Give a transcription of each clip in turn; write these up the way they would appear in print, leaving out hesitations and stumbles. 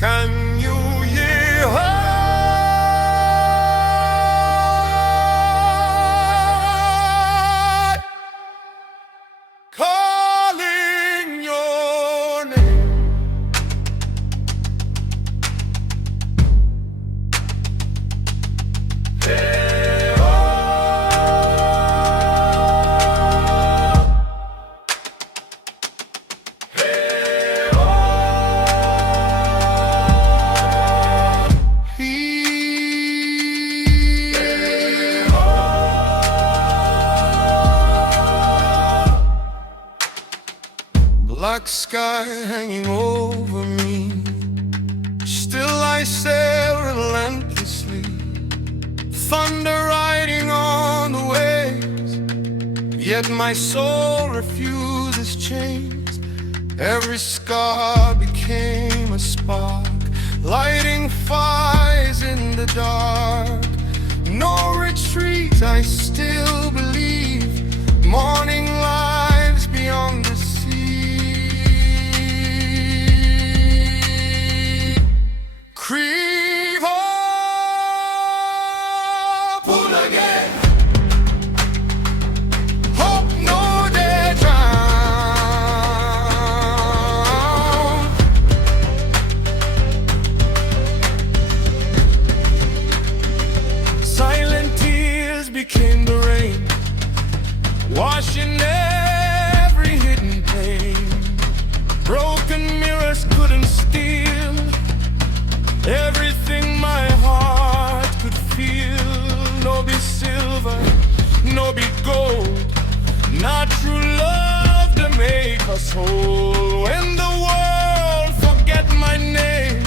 Can you hear her calling your name? Hey, oh. Hey, oh. Black sky hanging over me, still I sail relentlessly. Thunder riding on the waves, yet my soul refuses change. Every scar became a spark, lighting fires in the dark. No retreat, I still believe. Morning lives beyond the sea. Creep up, pull again. Hope no day drown. Silent tears became the rain, washing every hidden pain. Broken mirrors couldn't steal everything my heart could feel. No be silver, no be gold, not true love to make us whole. When the world forget my name,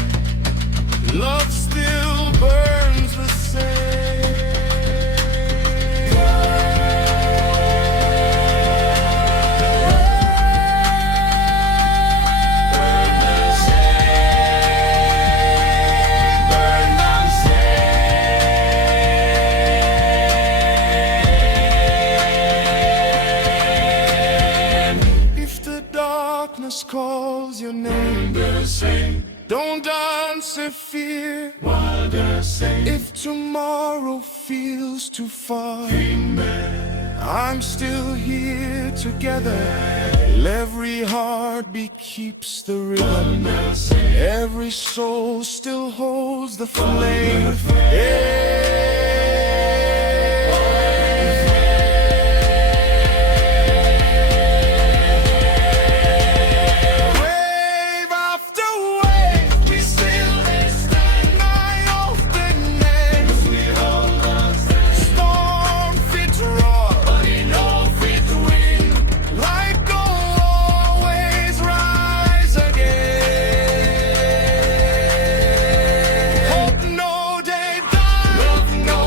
love still burns the same. Darkness calls your name, don't dance if fear. If tomorrow feels too far, I'm still here together. Every heartbeat keeps the rhythm, every soul still holds the flame. No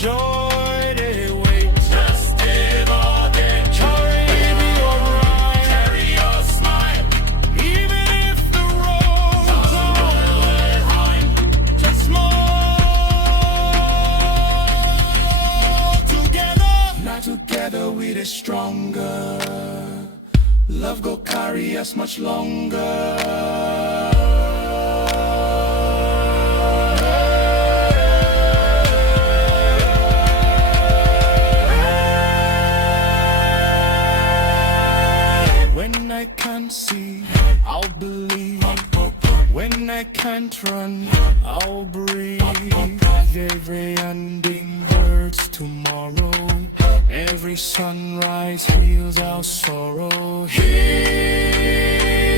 joy they wait. Just live all day. Carry your ride. Carry your smile. Even if the road's hard, just more together. Not together we the stronger. Love go carry us much longer. When I can't see, I'll believe. When I can't run, I'll breathe. Every ending hurts tomorrow. Every sunrise heals our sorrow. Here